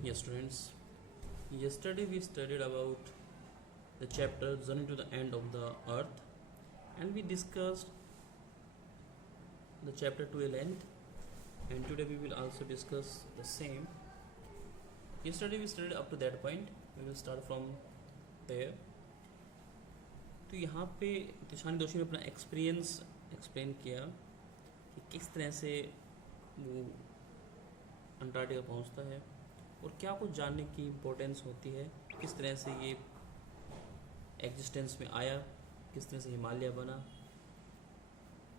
Yes, students. Yesterday we studied about the chapter Journey to the End of the Earth, and we discussed the chapter to a length, and today we will also discuss the same. Yesterday we studied up to that point. We will start from there. तो यहाँ पे तिशानी दोषी ने अपना experience explain किया कि किस तरह से वो अंटार्कटिका पहुँचता है और क्या कुछ जानने की इम्पोर्टेंस होती है, किस तरह से ये एग्जिस्टेंस में आया, किस तरह से हिमालय बना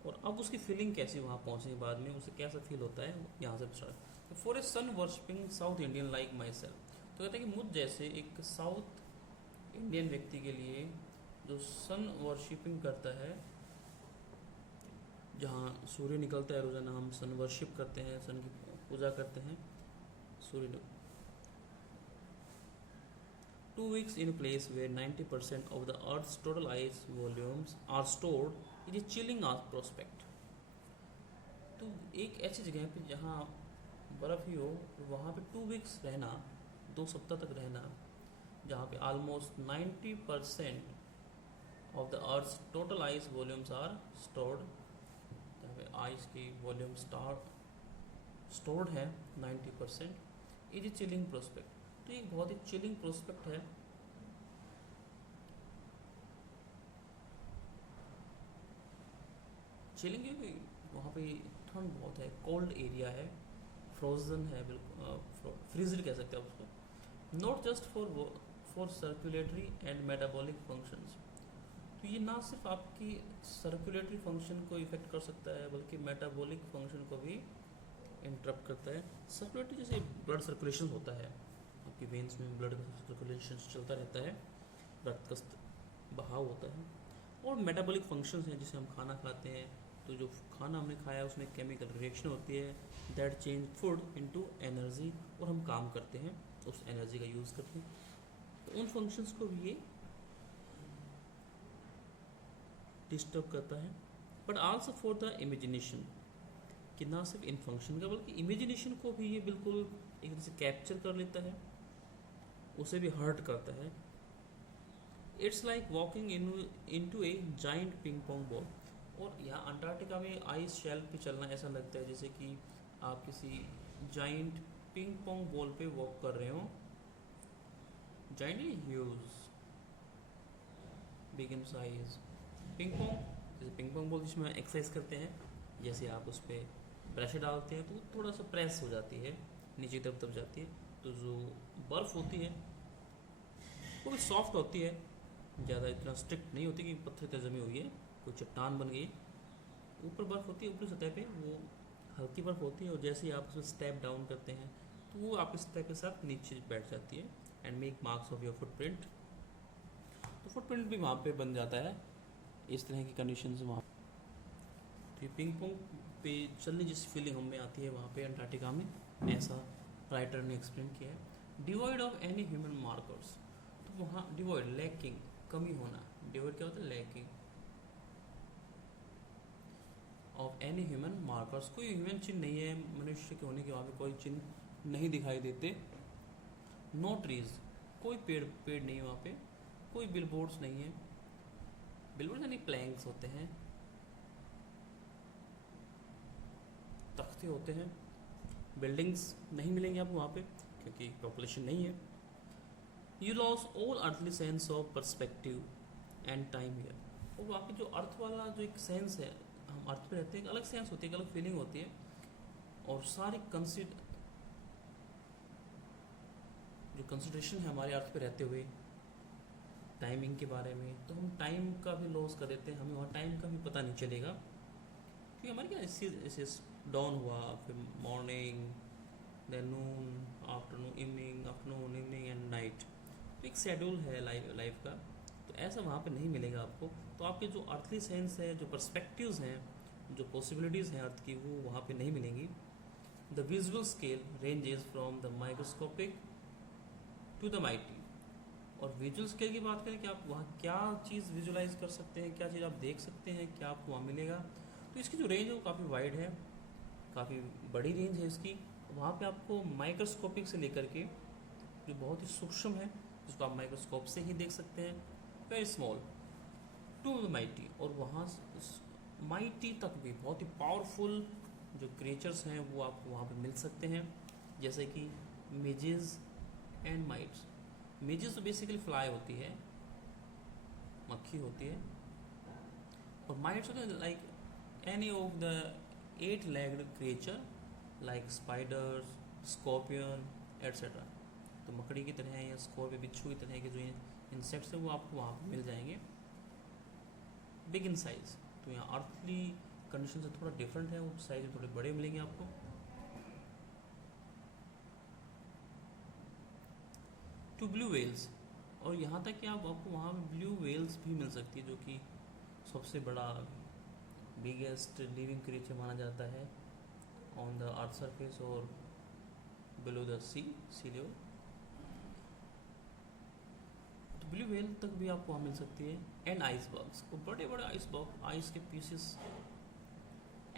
और अब उसकी फीलिंग कैसी वहाँ पहुँचने के बाद में उसे कैसा फील होता है, यहाँ से start. For a sun worshipping south Indian like myself, तो कहते हैं कि मुझ जैसे एक साउथ इंडियन व्यक्ति के लिए जो सन वर्शिपिंग करता है, जहाँ सूर्य निकलता है रोज़ाना, हम सन वर्शिप करते हैं, सन की पूजा करते हैं, सूर्य। 2 weeks in a place where 90% of the Earth's total ice volumes are stored is a chilling prospect. तो एक ऐसी जगह पे जहाँ बर्फ़ ही हो, वहाँ पे 2 weeks रहना, 2 सप्ताह तक रहना, जहाँ पे almost 90% of the Earth's total ice volumes are stored, जहाँ पे आइस की वॉल्यूम स्टोर्ड है 90%, इज ए चिलिंग प्रोस्पेक्ट। तो ये बहुत ही चिलिंग प्रोस्पेक्ट है। चिलिंग क्योंकि वहाँ पे ठंड बहुत है, कोल्ड एरिया है, फ्रोजन है, बिल्कुल फ्रीजड कह सकते हैं उसको। Not just for circulatory and metabolic functions, तो ये ना सिर्फ आपकी सर्कुलेटरी फंक्शन को इफेक्ट कर सकता है बल्कि मेटाबॉलिक फंक्शन को भी इंटरप्ट करता है। सर्कुलेटरी जैसे ब्लड सर्कुलेशन होता है, आपकी वेन्स में ब्लड का सर्कुलेशन चलता रहता है, रक्त का बहाव होता है। और मेटाबॉलिक फंक्शंस हैं, जिसे हम खाना खाते हैं, तो जो खाना हमने खाया उसमें केमिकल रिएक्शन होती है that change food into energy, और हम काम करते हैं, उस एनर्जी का यूज़ करते हैं। तो उन फंक्शंस को भी ये डिस्टर्ब करता है। But also for the imagination, कि ना सिर्फ इन फंक्शन का बल्कि इमेजिनेशन को भी ये बिल्कुल एक तरह से कैप्चर कर लेता है, उसे भी हर्ट करता है। It's like walking into A giant ping pong ball. और यहाँ अंटार्कटिका में आइस शेल्फ पे चलना ऐसा लगता है जैसे कि आप किसी जाइंट पिंग पोंग बॉल पे वॉक कर रहे हो। Giant huge, big in size. Ping pong जैसे पिंग पोंग बॉल जिसमें एक्सरसाइज करते हैं, जैसे आप उस पर प्रेशर डालते हैं तो वो थोड़ा सा प्रेस हो जाती है, नीचे की तरफ जाती है। तो जो बर्फ़ होती है वो भी सॉफ्ट होती है, ज़्यादा इतना स्ट्रिक्ट नहीं होती कि पत्थर पर जमी हुई है, कोई चट्टान बन गई। ऊपर बर्फ़ होती है, ऊपरी सतह पे वो हल्की बर्फ़ होती है, और जैसे ही आप उसमें स्टेप डाउन करते हैं तो वो आपके सतह के साथ नीचे बैठ जाती है and make marks of your footprint. तो फुटप्रिंट भी वहाँ पे बन जाता है। इस तरह की कंडीशंस वहाँ तो पिंग पोंग पे चलने जिस फीलिंग हमें आती है वहाँ पे अंटार्कटिका में, ऐसा राइटर ने एक्सप्लेन किया है। Devoid of any human markers, तो वहाँ डिवॉइड लैकिंग, कमी होना, डिवॉइड क्या होता है, lacking of any human markers, कोई ह्यूमन चिन्ह नहीं है, मनुष्य के होने के वहाँ पे कोई चिन्ह नहीं दिखाई देते। नो ट्रीज, कोई पेड़ नहीं है वहाँ पे, कोई बिलबोर्ड्स नहीं है। बिलबोर्ड यानी प्लैंक्स होते हैं, तख्ते होते हैं। बिल्डिंग्स नहीं मिलेंगे आपको वहाँ पे क्योंकि पॉपुलेशन नहीं है। You loss all earthly sense of perspective and time here, और वहाँ पे जो अर्थ वाला जो एक सेंस है, हम अर्थ पे रहते हैं, एक अलग सेंस होती है, एक अलग फीलिंग होती है, और सारी जो कंसिडरेशन है हमारे अर्थ पे रहते हुए टाइमिंग के बारे में, तो हम टाइम का भी लॉस कर देते हैं, हमें वहाँ टाइम का भी पता नहीं चलेगा क्योंकि हमारे क्या इसे डाउन हुआ, फिर morning, then noon, afternoon, evening and night, तो एक शेड्यूल है लाइफ का। तो ऐसा वहाँ पे नहीं मिलेगा आपको। तो आपके जो अर्थली सेंस है, जो पर्सपेक्टिव्स हैं, जो पॉसिबिलिटीज़ हैं अर्थ की, वो वहाँ पे नहीं मिलेंगी। The visual scale ranges from the microscopic to the mighty, और विजुअल स्केल की बात करें कि आप वहाँ क्या चीज़ विजुलाइज कर सकते हैं, क्या चीज़ आप देख सकते हैं, क्या आपको वहाँ मिलेगा, तो इसकी जो रेंज है वो काफ़ी वाइड है, काफ़ी बड़ी रेंज है इसकी। वहाँ पे आपको माइक्रोस्कोपिक से लेकर के जो बहुत ही सूक्ष्म है, जिसको आप माइक्रोस्कोप से ही देख सकते हैं, वेरी स्मॉल टू माइटी, और वहाँ माइटी तक भी बहुत ही पावरफुल जो क्रिएचर्स हैं वो आपको वहाँ पे मिल सकते हैं, जैसे कि मिजेस एंड माइट्स। मिजेस तो बेसिकली फ्लाई होती है, मक्खी होती है, और माइट्स होते हैं like any of the 8 legged creature like spiders, scorpion etcetera. तो मकड़ी की तरह या स्कॉर्पियन, बिच्छू की तरह के जो इंसेक्ट्स हैं वो आपको वहाँ पर मिल जाएंगे, बिग इन साइज। तो यहाँ अर्थली कंडीशन से थोड़ा डिफरेंट है, वो साइज में थोड़े बड़े मिलेंगे आपको। टू ब्लू वेल्स, और यहाँ तक कि आपको वहाँ पे ब्लू वेल्स भी मिल सकती है, जो कि सबसे बड़ा बिगेस्ट लिविंग क्रिएचर माना जाता है ऑन द अर्थ सरफेस और बिलो द सी लेवल। तो ब्लू वेल तक भी आपको वहाँ मिल सकती है। एंड आइसबर्ग्स, वो बड़े बड़े आइसबर्ग, आइस के pieces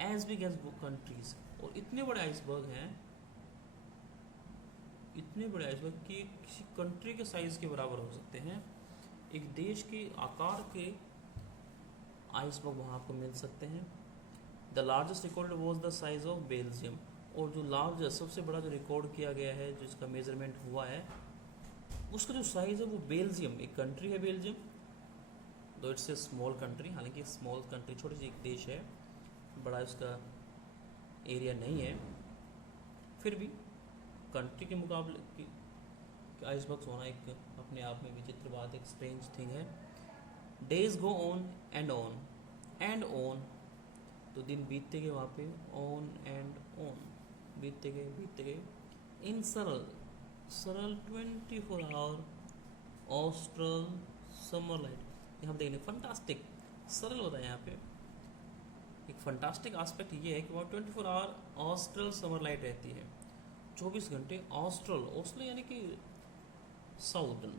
as big as countries, और इतने बड़े आइसबर्ग हैं, इतने बड़े आइसबर्ग कि किसी कंट्री के साइज के बराबर हो सकते हैं, एक देश के आकार के आइसबर्ग वहाँ आपको मिल सकते हैं। The largest record was the size of Belgium, और जो लार्जेस्ट सबसे बड़ा जो रिकॉर्ड किया गया है, जिसका मेजरमेंट हुआ है, उसका जो साइज है वो बेल्जियम, एक कंट्री है बेल्जियम, दो इट्स ए स्मॉल कंट्री, हालांकि स्मॉल कंट्री छोटी सी एक देश है, बड़ा उसका एरिया नहीं है, फिर भी कंट्री के मुकाबले की आइसबर्ग्स होना एक अपने आप में विचित्र बात, एक स्ट्रेंज थिंग है। Days go on and on and on, तो दिन बीतते गए वहाँ पे, ऑन एंड ऑन, बीतते गए इन सरल 24 आवर ऑस्ट्रल समर लाइट। यहाँ देखने फंटास्टिक सरल होता है, यहाँ पे एक फंटास्टिक एस्पेक्ट ये है कि वहाँ 24 आवर ऑस्ट्रल समर लाइट रहती है, 24 घंटे ऑस्ट्रल, ऑस्ट्रल यानी कि साउदर्न,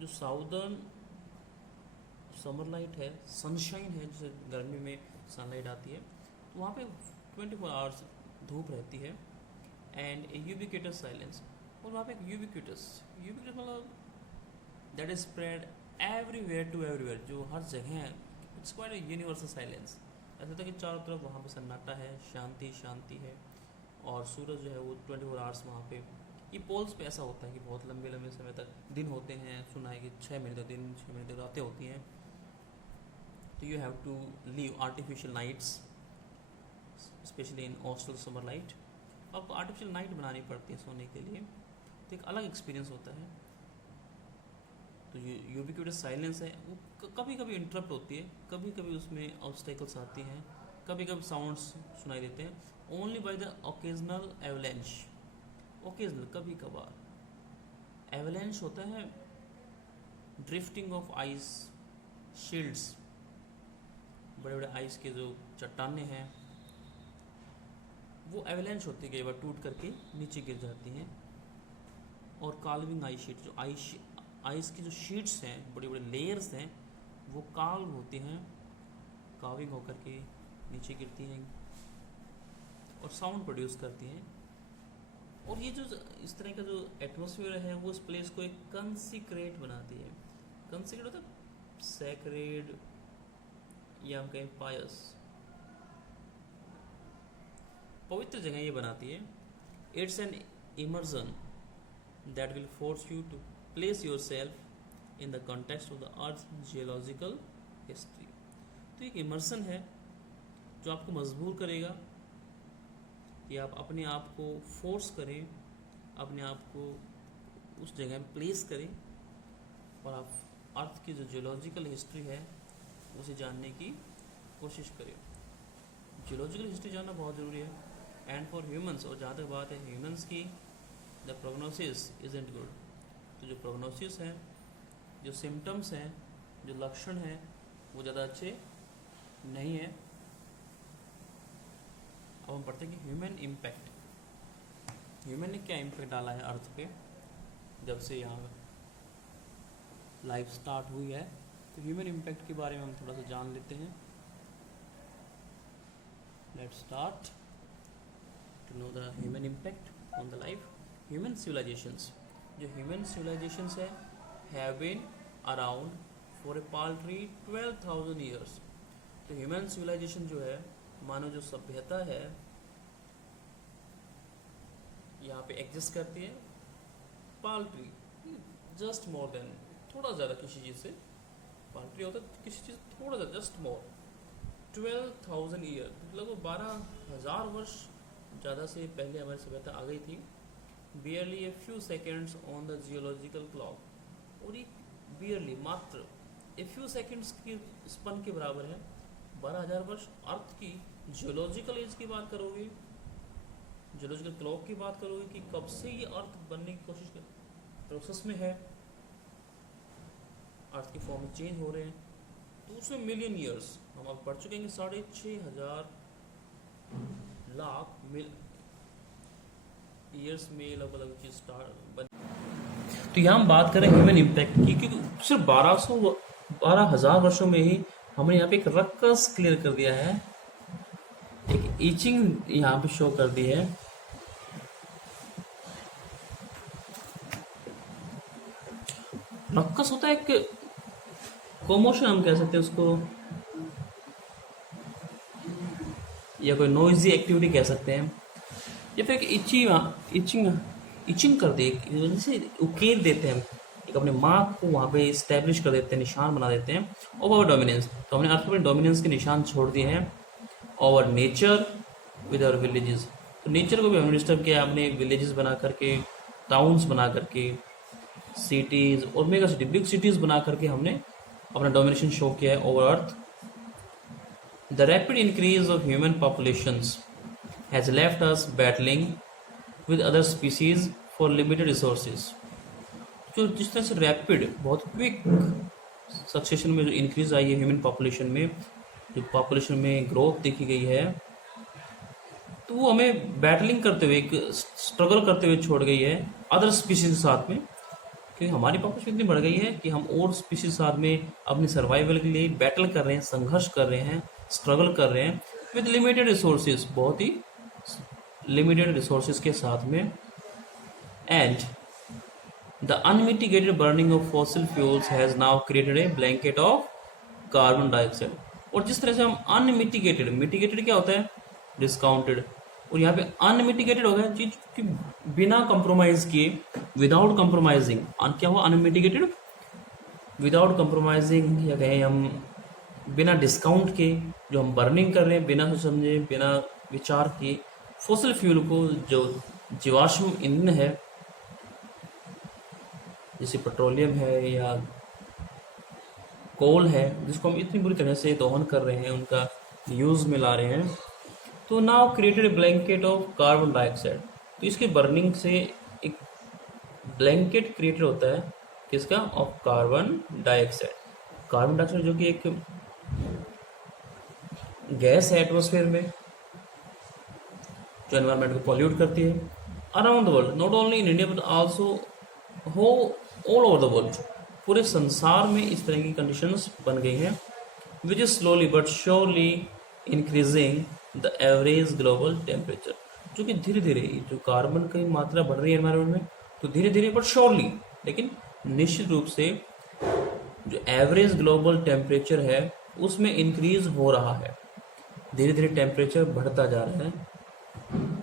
जो साउदर्न समर लाइट है, सनशाइन है, जैसे गर्मी में सनलाइट आती है, तो वहाँ पे 24 आवर्स धूप रहती है। एंड ए यूबिक्यूटस साइलेंस, और वहाँ पे यूबिक्यूटस मतलब that is spread everywhere to everywhere, जो हर जगह है, it's quite a universal silence. ऐसा था कि चारों तरफ वहाँ पे सन्नाटा है, शांति है, और सूरज जो है वो 24 आवर्स वहाँ पे, ये पोल्स पे ऐसा होता है कि बहुत लंबे लंबे समय तक दिन होते हैं, सुना है कि 6 महीने तक दिन, 6 महीने तक रातें होती हैं। तो you have to live artificial nights, specially in austral summer light, आपको आर्टिफिशियल नाइट बनानी पड़ती है सोने के लिए, तो एक अलग एक्सपीरियंस होता है। तो यूबिक्यूटस साइलेंस है, वो कभी कभी इंटरप्ट होती है, कभी कभी उसमें ऑब्स्टेकल्स आती हैं, कभी कभी साउंड्स सुनाई देते हैं, only by the occasional avalanche, occasional कभी कभार एवलेंश होता है, ड्रिफ्टिंग ऑफ आइस शील्ड्स, बड़े बड़े आइस के जो चट्टानें हैं वो एवलेंश होती है, कई बार टूट करके नीचे गिर जाती हैं। और काल्विंग आइस शीट, जो आइस की जो शीट्स हैं, बड़े बड़े लेयर्स हैं, वो काल्व होती हैं, काविंग होकर के नीचे गिरती हैं और साउंड प्रोड्यूस करती हैं। और ये जो इस तरह का जो एटमॉस्फेयर है वो उस प्लेस को एक कंसिक्रेट बनाती है। कंसिक्रेट होता है सैक्रेड, या हम कहें पायस, पवित्र जगह ये बनाती है। It's an immersion that will force you to place yourself in the context of the earth geological history. तो एक इमर्सन है जो आपको मजबूर करेगा कि आप अपने आप को फोर्स करें, अपने आप को उस जगह में प्लेस करें, और आप अर्थ की जो जियोलॉजिकल हिस्ट्री है उसे जानने की कोशिश करें। जियोलॉजिकल हिस्ट्री जानना बहुत ज़रूरी है। एंड फॉर ह्यूमंस, और जहाँ तक बात है ह्यूमंस की, द प्रोग्नोसिस इज़न्ट गुड। तो जो प्रोग्नोसिस है, जो सिम्टम्स हैं, जो लक्षण हैं, वो ज़्यादा अच्छे नहीं है। अब हम पढ़ते हैं कि ह्यूमन इम्पैक्ट, ह्यूमन ने क्या इम्पैक्ट डाला है अर्थ पे जब से यहाँ लाइफ स्टार्ट हुई है। तो ह्यूमन इम्पैक्ट के बारे में हम थोड़ा सा जान लेते हैं। Let's start to know the human impact on the life. Human civilizations, जो human civilizations है have been around for a paltry 12,000 years. तो human civilization जो है, मानो जो सभ्यता है यहाँ पे एग्जिस्ट करती है, पाल्ट्री जस्ट मोर देन, थोड़ा ज़्यादा किसी चीज़ से, पाल्ट्री होता है किसी चीज़ थोड़ा ज़्यादा, जस्ट मोर 12,000 ईयर, लगभग 12,000 वर्ष ज़्यादा से पहले हमारी सभ्यता आ गई थी. Barely a few seconds on the geological clock, और ये बियरली मात्र ए फ्यू सेकेंड्स की स्पन के बराबर है. 12,000 वर्ष अर्थ की जियोलॉजिकल एज की बात करोगे, जियोलॉजिकल क्लॉक की बात करोगे कि कब से ये अर्थ बनने की कोशिश कर प्रोसेस में है, अर्थ के फॉर्म में चेंज हो रहे हैं, तो उसमें मिलियन ईयर्स हम अब पढ़ चुके हैं. 6,500 लाख ईयर्स में लगभग चीज स्टार्ट बन. तो यहाँ हम बात करें ह्यूमन इम्पैक्ट की, क्योंकि सिर्फ 12,000 वर्षों में ही हमने यहाँ पे एक रक्कस क्लियर कर दिया है, एक ईचिंग यहाँ पे शो कर दी है. रक्कस होता है एक कोमोशन, हम कह सकते हैं उसको, या कोई नॉइजी एक्टिविटी कह सकते हैं, या फिर इचिंग कर दे, जैसे उकेर देते हैं, एक अपने मार्क को वहाँ पे इस्टेब्लिश कर देते हैं, निशान बना देते हैं. ओवर डोमिनेंस, तो हमने अर्थ पर डोमिनेंस के निशान छोड़ दिए हैं. Over nature with our villages, तो नेचर को भी हमने डिस्टर्ब किया, हमने विलेजेस बना करके, टाउन्स बना करके, सिटीज़ और मेगा सिटी, बिग सिटीज़ बना करके हमने अपना डोमिनेशन शो किया है over earth. The rapid increase of human populations has left us battling with other species for limited resources. जो जिस तरह से रैपिड, बहुत क्विक सक्सेशन में जो इंक्रीज आई है ह्यूमन पॉपुलेशन में, जो पॉपुलेशन में ग्रोथ देखी गई है, तो वो हमें बैटलिंग करते हुए, एक स्ट्रगल करते हुए छोड़ गई है अदर स्पीसीज के साथ में, क्योंकि हमारी पॉपुलेशन इतनी बढ़ गई है कि हम और स्पीसीज के साथ में अपनी सर्वाइवल के लिए बैटल कर रहे हैं, संघर्ष कर रहे हैं, स्ट्रगल कर रहे हैं विद लिमिटेड रिसोर्सेज, बहुत ही लिमिटेड रिसोर्सेज के साथ में. And the unmitigated burning of fossil fuels has now created a blanket of carbon dioxide. और जिस तरह से हम अनमिटिगेटेड, मिटिगेटेड क्या होता है, डिस्काउंटेड, और यहाँ पे अनमिटिगेटेड होता है चीज कि बिना कंप्रोमाइज किए, विदाउट कंप्रोमाइजिंग. क्या हुआ, अनमिटिगेटेड, विदाउट कंप्रोमाइजिंग, या कहें हम बिना डिस्काउंट के जो हम बर्निंग कर रहे हैं, बिना समझे, बिना विचार किए, फॉसिल फ्यूल को, जो जीवाश्म ईंधन है, जैसे पेट्रोलियम है या कोल है, जिसको हम इतनी बुरी तरह से दोहन कर रहे हैं, उनका यूज में ला रहे हैं, तो now created blanket of carbon dioxide. तो इसके बर्निंग से एक ब्लैंकेट क्रिएटेड होता है, किसका, of carbon dioxide. Carbon dioxide जो कि एक गैस है एटमॉस्फेयर में, जो एनवायरनमेंट को पॉल्यूट करती है around the world, not only in India but also all over the world. पूरे संसार में इस तरह की कंडीशंस बन गई हैं, which is slowly but surely increasing the average global temperature. जो कि धीरे धीरे जो कार्बन की मात्रा बढ़ रही है एनवायरनमेंट में, तो धीरे धीरे बट श्योरली, लेकिन निश्चित रूप से जो एवरेज ग्लोबल टेम्परेचर है उसमें इंक्रीज हो रहा है. धीरे धीरे टेम्परेचर बढ़ता जा रहा है.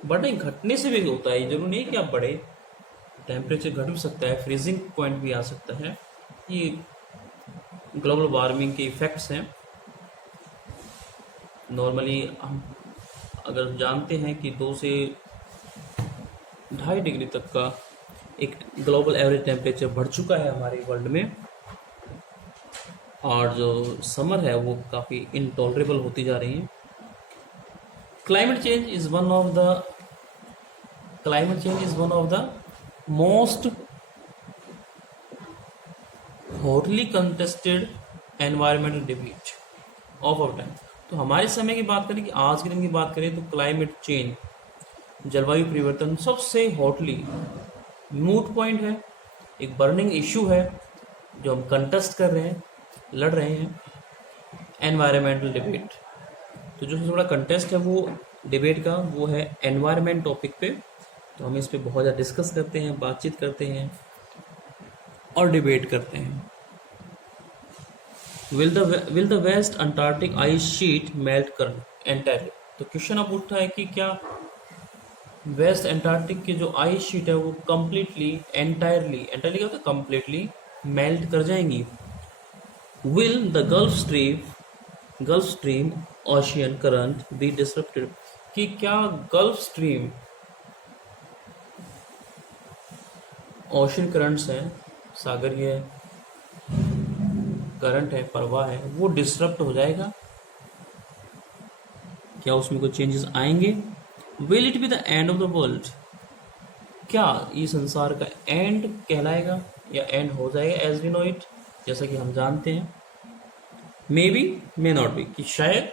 बढ़ने घटने से भी होता है, जरूरी नहीं कि आप बढ़े, टेम्परेचर घट भी सकता है, फ्रीजिंग पॉइंट भी आ सकता है. ये ग्लोबल वार्मिंग के इफेक्ट्स हैं. नॉर्मली हम अगर जानते हैं कि 2 से 2.5 डिग्री तक का एक ग्लोबल एवरेज टेम्परेचर बढ़ चुका है हमारे वर्ल्ड में, और जो समर है वो काफ़ी इनटॉलरेबल होती जा रही है. Climate change is one of the most hotly contested environmental debate of our time. तो हमारे समय की बात करें, कि आज के दिन की बात करें, तो क्लाइमेट चेंज, जलवायु परिवर्तन सबसे हॉटली मूट पॉइंट है, एक बर्निंग इशू है जो हम कंटेस्ट कर रहे हैं, लड़ रहे हैं. एनवायरमेंटल डिबेट, तो जो सबसे बड़ा कंटेस्ट है वो डिबेट का वो है एनवायरनमेंट टॉपिक पे। तो हम इस पे बहुत ज़्यादा डिस्कस करते हैं, बातचीत करते हैं और डिबेट करते हैं। Will the west Antarctic ice sheet melt कर एंटायरली। तो क्वेश्चन अब उठता है कि क्या वेस्ट अंटार्कटिक की जो आइस शीट है वो कंप्लीटली एंटायरली क्या होता है, कंप्लीटली मेल्ट कर जाएंगी। Will the gulf stream ocean current be disrupted. कि क्या गल्फ स्ट्रीम ओशियन करंट्स हैं, सागरीय करंट है, प्रवाह है, वो डिसरप्ट हो जाएगा, क्या उसमें कोई चेंजेस आएंगे। Will it be the end of the world. क्या ये संसार का एंड कहलाएगा या एंड हो जाएगा एज वी नो इट, जैसा कि हम जानते हैं। May be may not be, कि शायद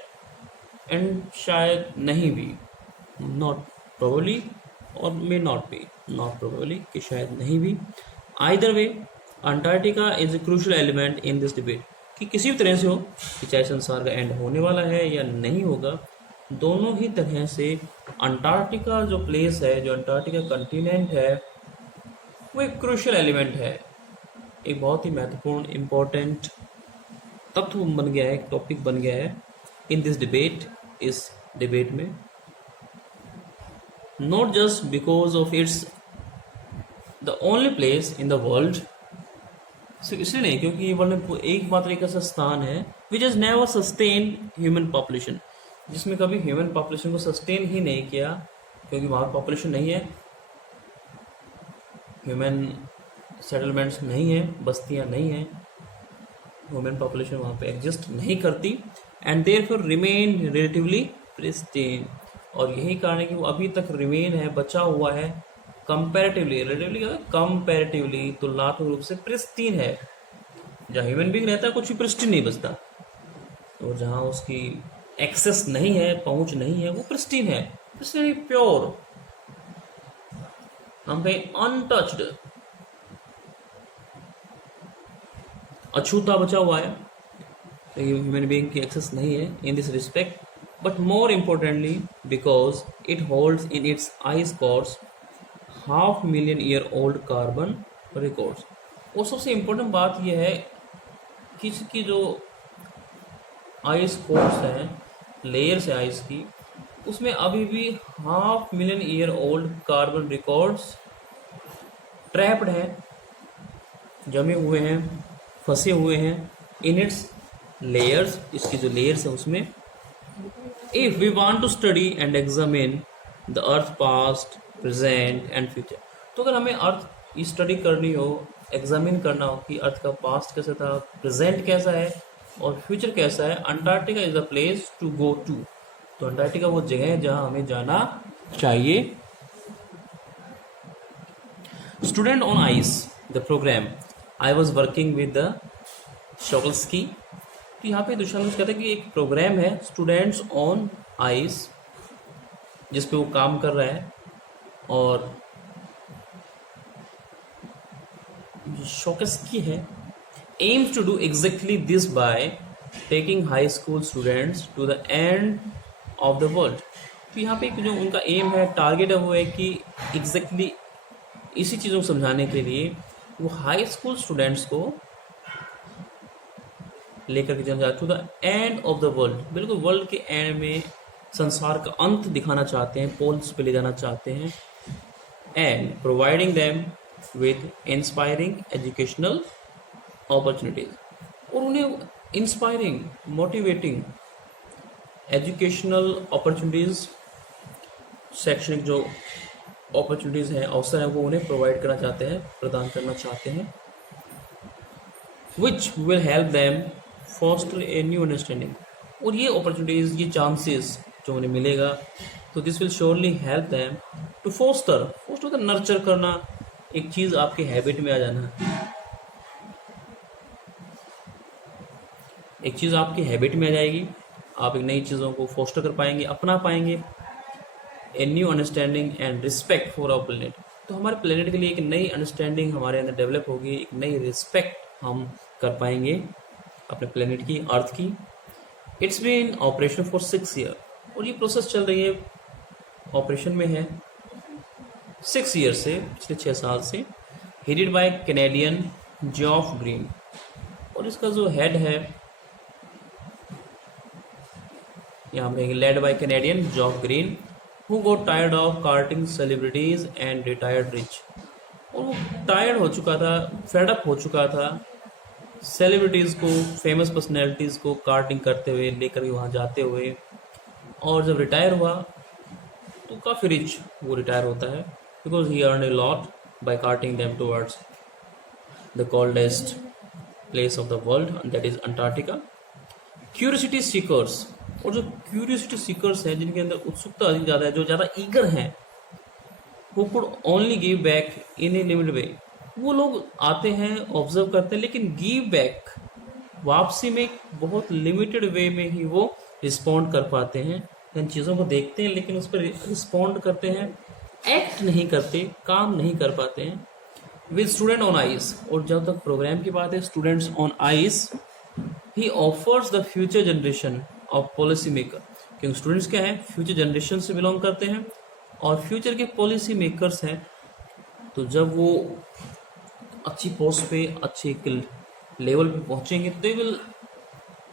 एंड शायद नहीं भी, नॉट प्रोबेबली और may not be, not probably कि शायद नहीं भी। Either way Antarctica is a crucial element in this debate. कि किसी भी तरह से हो, कि चाहे संसार का एंड होने वाला है या नहीं होगा, दोनों ही तरह से अंटार्कटिका जो प्लेस है, जो अंटार्कटिका कंटिनेंट है, वो एक क्रूशियल एलिमेंट है, एक बहुत ही महत्वपूर्ण इम्पोर्टेंट तत्व बन गया है, एक टॉपिक बन गया है इन दिस डिबेट, इस डिबेट में। Not just because of its the only place in the world, सिर्फ इसलिए नहीं क्योंकि ये वर्ल्ड में एक मात्र एक ऐसा स्थान है which is never sustain human population, जिसमें कभी ह्यूमन पॉपुलेशन को सस्टेन ही नहीं किया, क्योंकि वहाँ पॉपुलेशन नहीं है, ह्यूमन सेटलमेंट्स नहीं है, बस्तियाँ नहीं हैं, ह्यूमन पॉपुलेशन वहाँ पे एग्जिस्ट नहीं करती, and therefore remain relatively pristine. और यही कारण है कि वो अभी तक रिमेन है, बचा हुआ है, कंपैरेटिवली, रिलेटिवली क्या है, कंपैरेटिवली तुलनात्मक रूप से प्रिस्टीन है। जहाँ ह्यूमन बीइंग रहता है कुछ भी प्रिस्टीन नहीं बचता, तो जहाँ उसकी एक्सेस नहीं है, पहुंच नहीं है, वो प्रिस्टीन है, इसलिए प्योर, हम कहीं अनटच्ड, अछूता बचा हुआ है, तो ह्यूमन बीइंग की एक्सेस नहीं है in this respect. But more importantly because it holds in its ice course 500,000 year old carbon records. और सबसे इम्पोर्टेंट बात यह है कि इसकी जो आइस कोर्स हैं, लेयर्स है आइस की, उसमें अभी भी 500,000 year old carbon records trapped हैं, जमे हुए हैं, फंसे हुए हैं इन इट्स लेयर्स, इसकी जो लेयर्स है उसमें। If we want to study and examine the earth past, present and future, तो अगर हमें अर्थ की स्टडी करनी हो, एग्जामिन करना हो कि अर्थ का पास्ट कैसा था, प्रेजेंट कैसा है और फ्यूचर कैसा है, Antarctica is the place to go to. तो अंटार्कटिका वो जगह है जहां हमें जाना चाहिए। Student on ice the programme I was working with the Shokalskiy. तो यहाँ पे दुष्यंत कहता है कि एक प्रोग्राम है स्टूडेंट्स ऑन आइस, जिसपे वो काम कर रहा है, और शोकल्स्की है aims to do exactly this by taking high school students to the end of the world। तो यहाँ पे जो उनका एम है, टारगेट है, वो है कि एग्जैक्टली इसी चीज़ों को समझाने के लिए वो हाई स्कूल स्टूडेंट्स को लेकर के जाना to the end of the world, बिल्कुल वर्ल्ड के एंड में, संसार का अंत दिखाना चाहते हैं, पोल्स पे ले जाना चाहते हैं, and providing them with inspiring educational opportunities. और उन्हें इंस्पायरिंग, मोटिवेटिंग एजुकेशनल अपॉर्चुनिटीज, शैक्षणिक जो अपॉर्चुनिटीज हैं, अवसर हैं, वो उन्हें प्रोवाइड करना चाहते हैं, प्रदान करना चाहते हैं, which will help them foster a new understanding. और ये अपॉर्चुनिटीज, ये चांसेस जो उन्हें मिलेगा, तो this will surely help them to foster का नर्चर करना, एक चीज़ आपके हैबिट में आ जाना, एक चीज़ आपकी हैबिट में आ जाएगी, आप एक नई चीज़ों को फोस्टर कर पाएंगे, अपना पाएंगे, a new understanding and respect for our planet. तो हमारे प्लेनेट के लिए एक नई अंडरस्टैंडिंग हमारे अंदर डेवलप होगी, एक नई रिस्पेक्ट हम कर पाएंगे अपने प्लेनेट की, अर्थ की। It's been operation for 6 year, और ये प्रोसेस चल रही है ऑपरेशन में है 6 ईयर से, पिछले 6 साल से, headed by Canadian Geoff Green. और इसका जो हेड है यहाँ पे led by Canadian Geoff Green, who got tired of carting celebrities and retired rich. और वो टायर्ड हो चुका था, फेडअप हो चुका था सेलिब्रिटीज को, फेमस पर्सनैलिटीज को कार्टिंग करते हुए, लेकर वहाँ जाते हुए। और जब रिटायर हुआ तो काफ़ी रिच वो रिटायर होता है, because he earn a lot by carting them towards the coldest place of the world, that is Antarctica. Curiosity seekers, और जो क्यूरियोसिटी सीकर्स हैं, जिनके अंदर उत्सुकता अधिक ज़्यादा है, जो ज़्यादा ईगर हैं, who could only give back in a limited way, वो लोग आते हैं, ऑब्जर्व करते हैं, लेकिन गिव बैक, वापसी में बहुत लिमिटेड वे में ही वो रिस्पॉन्ड कर पाते हैं। इन चीज़ों को देखते हैं लेकिन उस पर रिस्पॉन्ड करते हैं, एक्ट नहीं करते, काम नहीं कर पाते हैं। विद स्टूडेंट ऑन आइस, और जब तक प्रोग्राम की बात है students on ice, he offers the future generation of policy maker, क्योंकि स्टूडेंट्स क्या हैं, फ्यूचर जनरेशन से बिलोंग करते हैं और फ्यूचर के पॉलिसी मेकर्स हैं। तो जब वो अच्छी पोस्ट पे, अच्छे लेवल पे पहुंचेंगे तो दे विल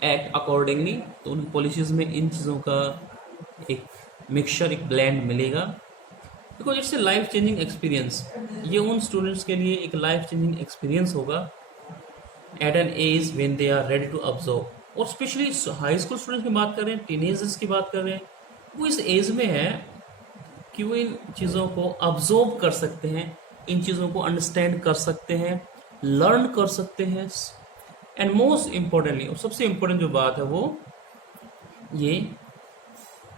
एक्ट अकॉर्डिंगली। तो उन पॉलिसीज में इन चीज़ों का एक मिक्सचर, एक ब्लेंड मिलेगा, because it's a life changing experience. ये उन स्टूडेंट्स के लिए एक लाइफ चेंजिंग एक्सपीरियंस होगा at an age when they are ready to observe. और स्पेशली हाई स्कूल स्टूडेंट्स की बात कर रहे हैं, टीनेजर्स की बात कर रहे हैं, वो इस एज में है कि वो इन चीज़ों को ऑब्जर्व कर सकते हैं, इन चीज़ों को अंडरस्टैंड कर सकते हैं, लर्न कर सकते हैं। एंड मोस्ट इम्पोर्टेंटली, और सबसे इम्पोर्टेंट जो बात है वो ये,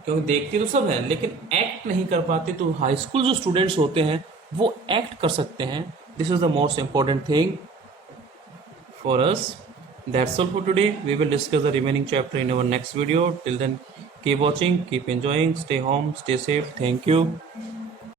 क्योंकि देखते तो सब हैं लेकिन एक्ट नहीं कर पाते, तो हाई स्कूल जो स्टूडेंट्स होते हैं वो एक्ट कर सकते हैं। This is the most important thing for us. That's all for today. We will discuss the remaining chapter in our next video. Till then, keep watching, keep enjoying, stay home, stay safe. Thank you.